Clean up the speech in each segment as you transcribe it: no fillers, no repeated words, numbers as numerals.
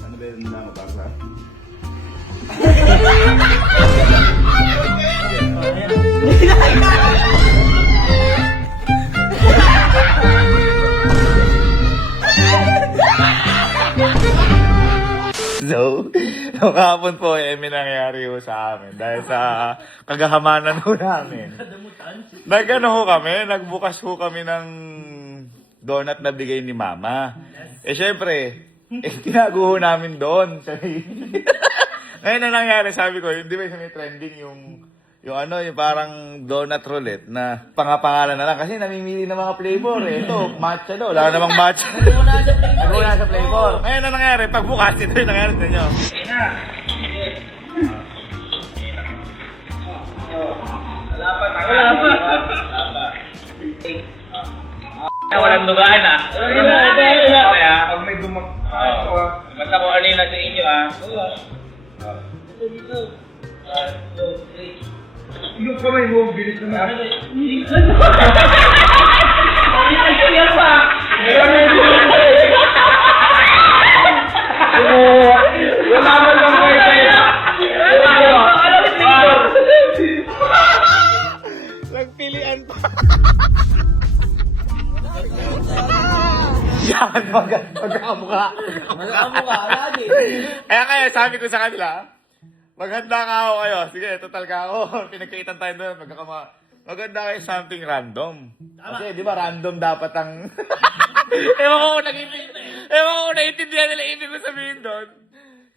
Ano ba yung nakapasa? So, nung kahapon po, may nangyari ho sa amin dahil sa kagahamanan ho namin. Nag-ano ho kami, nagbukas ho kami ng donut na bigay ni Mama. Eh, syempre, tinago ho namin doon. Ngayon na nangyari, sabi ko, di ba may trending yung parang donut roulette na pangapangalan na lang kasi namimili ng mga flavor eh. Ito, matcha daw. Wala namang matcha. Naguna sa flavor. Ngayon na nangyari, pagbukas, ito yung nangyari sa inyo. Wala pa. Walang dugaan ah. Kaya, Pag may basta ko kanina sa inyo ah. yung kamay mo, bilis na Wala mo lang ko nagpilian pa. Yan, magkakamukha. Magkakamukha, lagi. Kaya sabi ko sa kanila, maghanda ka ako kayo. Sige, total ka ako. Pinagkaitan tayo doon, maganda kayo something random. Kasi di ba random dapat ang... Ewan ko kung naiintindihan nila ibig ko sabihin doon.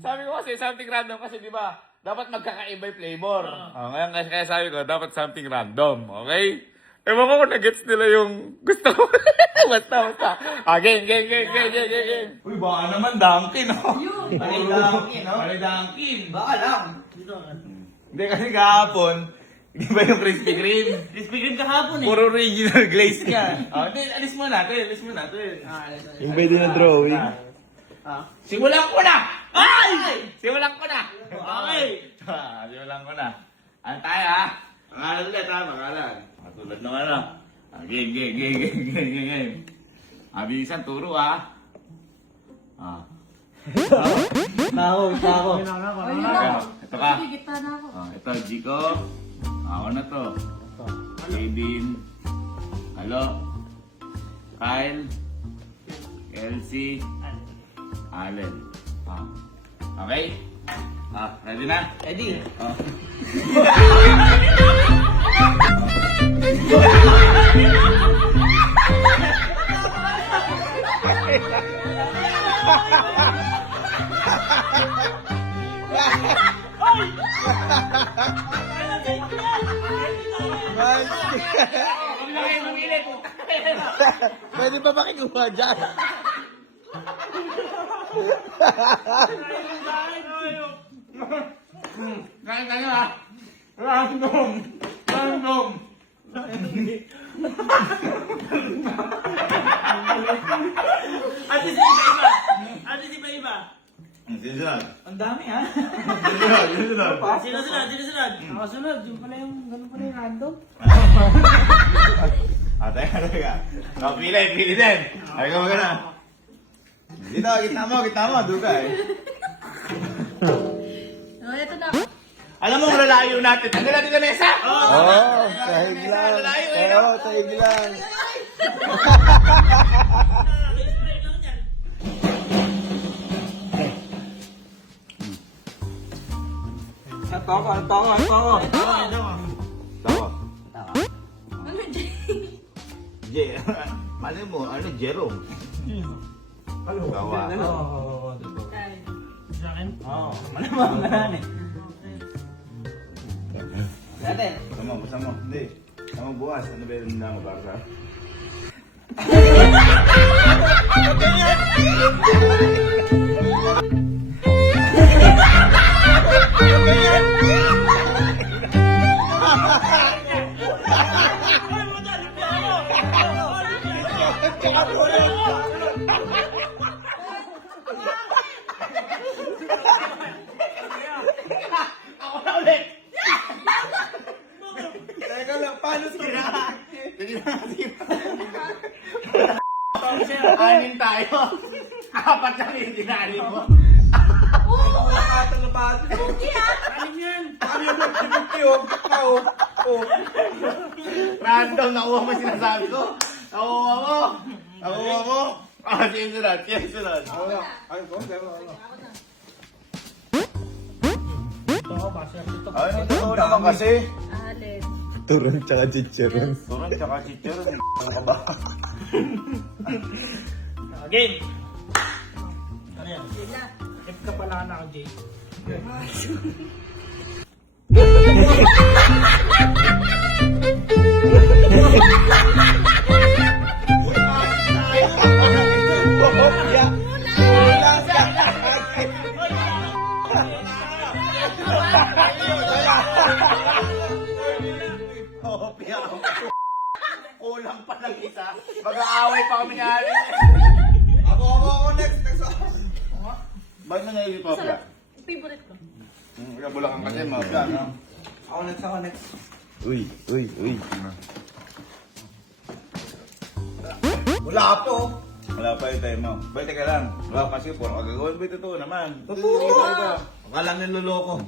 Sabi ko kasi something random kasi di ba dapat magkakaiba yung flavor. Ngayon kaya sabi ko dapat something random. Okay? Ewan ko kung nag-gets nila yung gusto ko. basta. Game. Uy, baka naman Dunkin, no? Panay Dunkin, no? Panay Dunkin. Baka lang. Hindi kasi kahapon, di ba yung Krispy Kreme? Crispy Kreme kahapon eh. Puro original glaze ka. Hindi, alis mo natin. Yung pwede na drawing. Simulan ko na! Ay! Simulan ko na. Okay. Simulan ko na. Ano tayo, ha? Pangalan ulit, ha? Pangalan. Tulad ng ano. Game. Abisan, turo, ha? Tako. Ito ka. Gitna na ako. Ito, Jico. Ako na to. Aiden. Halo. Kyle. Elsie. Allen. Okay? Ready na? Eddie. Pwede ba makikuha dyan? Kaya ha? Random. Ate si iba. Sinunod. Ang dami ha. Sinunod. Sino sunod? Ako sunod. Yung pala yung, ganun pala yung random. Teka. Pili din. Ay, ka na. Dito, gitna mo. Duga eh. Ito na ako. Alam mo, lalayo natin. Ano natin na mesa? Sahig lang. Sahig lang. Tawa. Ano, Jay? Malay mo, Jerome? Tawa. Sa akin? Oo. Malamang na eh. Natin. Basta mo. Hindi. Sama bukas. Ano ba yung nakapasa? Ako na ulit! Teka lang, paano sila? Hindi na kasi. Anin tayo. Apat lang yung dinali mo. Hindi ah. Alim yan. Random, nakuha mo yung sinasabi ko. Nakuha mo. Nakuha mo. Ah, sige sunod. Sige sunod. Ito, basta ito. Ay, totoo naman kasi. Alin. Turun tsaka chicharon. Turun tsaka chicharon. Ano ka ba? Game. Ano yan? Sila. F ka pala na ako, Jay. Kopya. Kulang pa lang isa. Mag-aaway pa kami ni Ali. Ako, next ako. Ba't na nagiging kopya? Favorite ko. Bulakan kasi, mapya, no? Ako next. Uy. Wala po. Wala pa yung time mo. Bay, teka lang. Wala kasi po. Magagawin ba totoo naman? Totoo. Ito. Akala niloloko.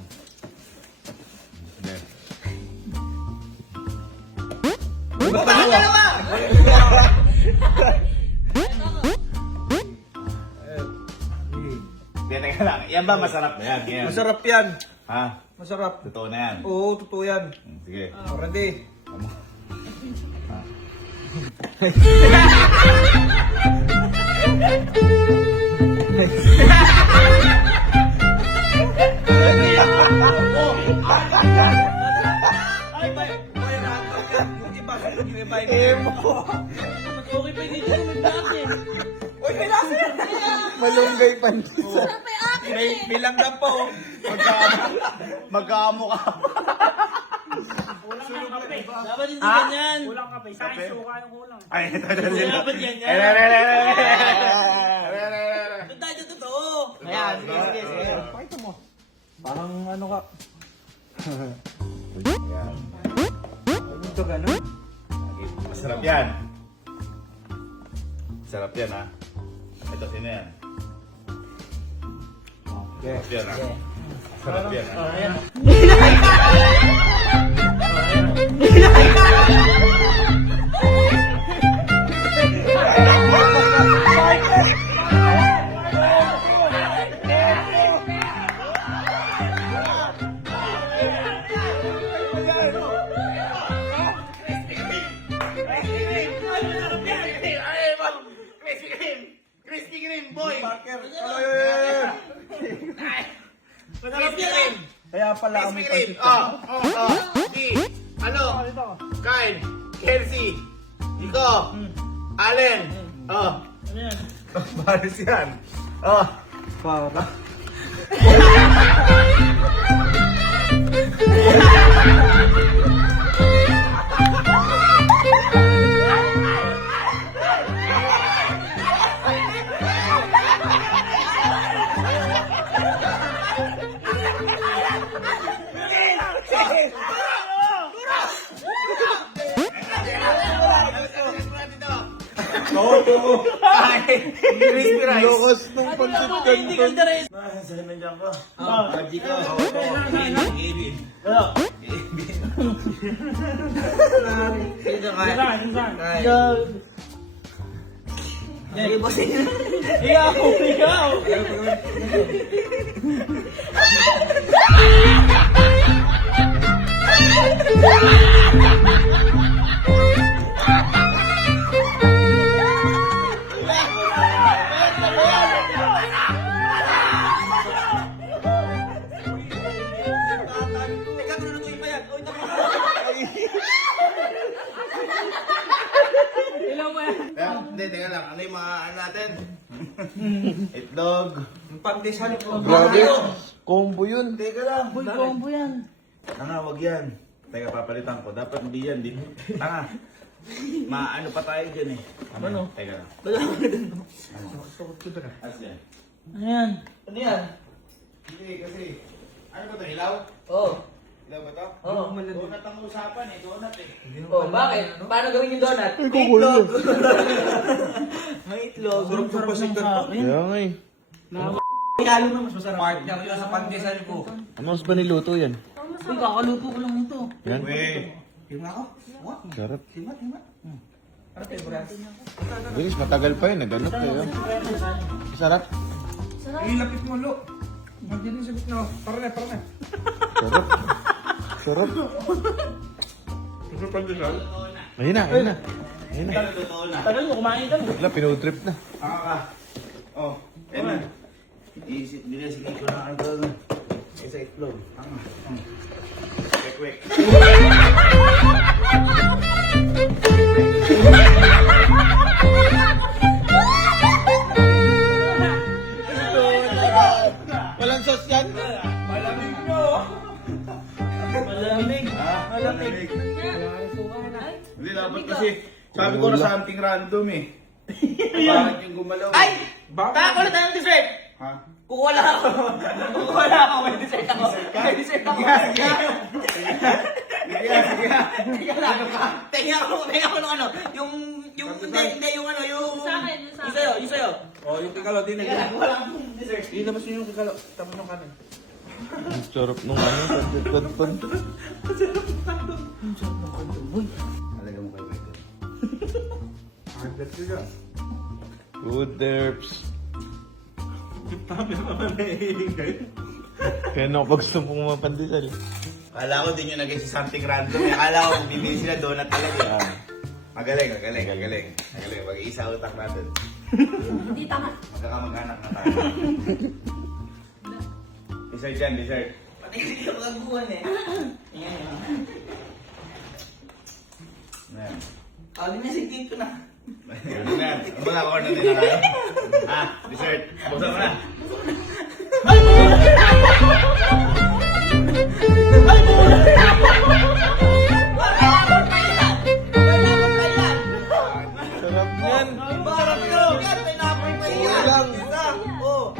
Bakit ka naman? Hindi, teka lang. Yan ba masarap na yan? Yan. Masarap yan. Ha? Masarap. Totoo na yan. Oo, totoo yan. Sige. Ready. Okay pa hindi dyan yung natin. Malunggay pandisa. Sarap ay akin eh. Bilang na po. Magkamo ka. Kulang ng kape. Dapat hindi ganyan. Kulang kape. Sa akin, suka yung kulang. Ay, ito. Dapat ganyan. Doon tayo totoo. Ayan, sige. Pakita mo. Parang ano ka. Ito gano'n? Masarap yan. Masarap yan, ha? Ito, sino yan? Okay. Masarap yan, ha? Masarap yan, ha? Ayan. Krispy Kreme, boy! Parker. Masarap yan. Kaya pala kami Krispy Kreme! Di! Ano? Kyle! Kelsey! Iko! Allen! Ano yan? Baris yan! Para. Crispy rice! Lokos ng pansit Hindi ka canton. dares. Saan nandiyan ko? Haji ka. Dito ka. Saan? Ikaw! Ilan mo yan? Hindi, teka lang. Ano yung mga ano natin? Itlog. Pandesal ko. Grabe. Combo yun. Teka lang. Boy, combo yan. Tanga, wag yan. Teka, papalitan ko. Dapat hindi yan. Di. Tanga. Maano pa tayo dyan eh. Ano? Teka lang. As yan. Ano yan? Ano yan? Hindi, kasi. Ano ba ito? Hilaw? Oo. Ilan ba to? Oo. Donut ang usapan eh, donut eh. Oh, bakit? Paano gawin yung donut? Ay, kukulo. May itlog. Sarap pa sa akin. Kaya nga eh. Halo na mas masarap. Partner yun sa pandesal ko. Ano mas ba niluto yan? Uy, kakaluto ko lang nito. Yan. Tingnan ako. Sarap. Tingnan. Ano favorite? Bilis, matagal pa yun. Nagano kayo. Sarap. Ilapit mo, Lo. Nandiyan sa gitna. Para na. Sarap. Sarap. Ito pandesal? Ayun na, ayun na. Ayun na. Tagal mo, kumain ka. Wala, pinotrip na. Oh, ayun na. Iisip nila sige ko na ang gawin. Isa itlog. Wek. Walang sauce yan? Malamig. Malamig. Hindi dapat kasi, sabi ko na something random eh. Bakit yung gumalaw? Ay! Tako na tayo ng dessert! Ha? Kukuha lang ako. May dessert ako. May dessert ako. Teka lang. Tingnan ako ng ano. Hindi yung ano, yung... Sa akin, yung sa Yung akin. sa'yo, yung sa'yo. Oh, yung kikalo din. Teka lang, wala akong dessert. Ilabas nyo yung kikalo. Tapos ng kanin. Ang sarap nung ano, pansit-panton. Talaga mo kayo ito. Hagdat ko dyan. Good derps. Kaya nung gusto mong mapandesal. Kala ko din yung naging something random eh. Kala ko bibili sila donut talaga. Magaling. Mag-iisa utak natin. Hindi tama. Magkakamag-anak na tayo. Dessert yan, dessert. Pati hindi ka makaguhan eh. Ayan. Ayan. Di message ko na. Ano na yan? Ang mga corner nila na. Dessert. Buksan mo na. Sarap yan. Parang yun! Yan, may napay pa yan! Kulang. Isa! Oh!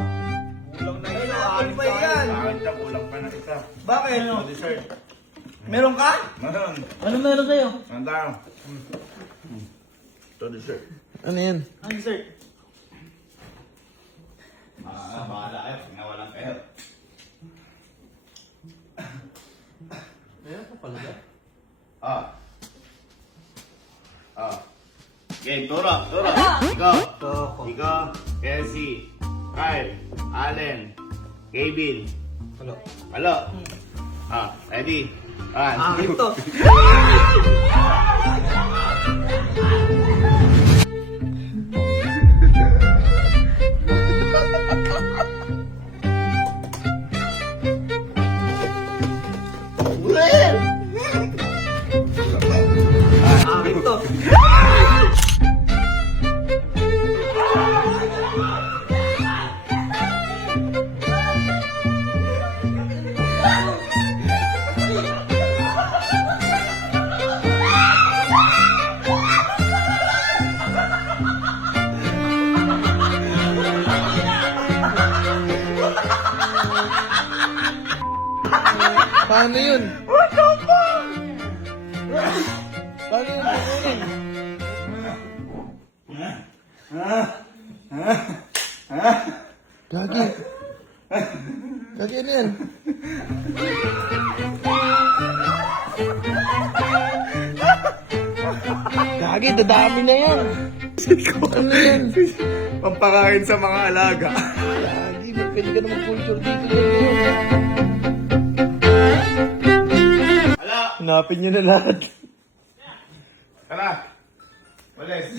Kulang na May isa. napay pa yan! Kulang pa na isa. Bakit? Dessert. Meron ka? Meron. Ano meron sa'yo? Nandang. Ito dessert. Ano yan? Ang dessert. Bahala kayo. Nawalan kayo. Ayan pa pala ba? Okay, Turo. Ikaw, Elsie, Kyle, Allen, Kevin. Halo. Ready? Ito. Ito. Paano yun? Paano yun? Gagi. Gagi, ano yan? Gagi, dadami na yan. Ano yan? Pampakain sa mga alaga. Gagi, pwede ka naman culture dito. Halo. Hanapin nyo na lahat. Tara. Walis.